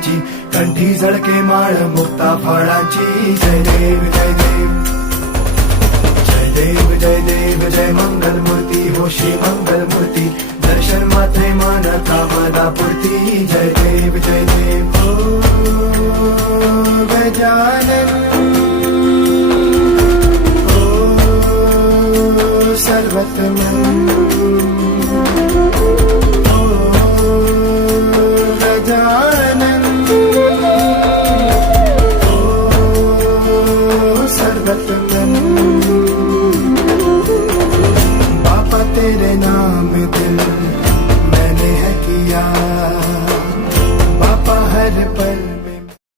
नामाची, कंठी झळके माळ मुक्ता फळाची. जय देव जय देव जय देव जय देव जय मंगल मूर्ती हो श्री मंगल मूर्ती. दर्शन मात्रे मन कामना पूर्ती. जय देव जय देव.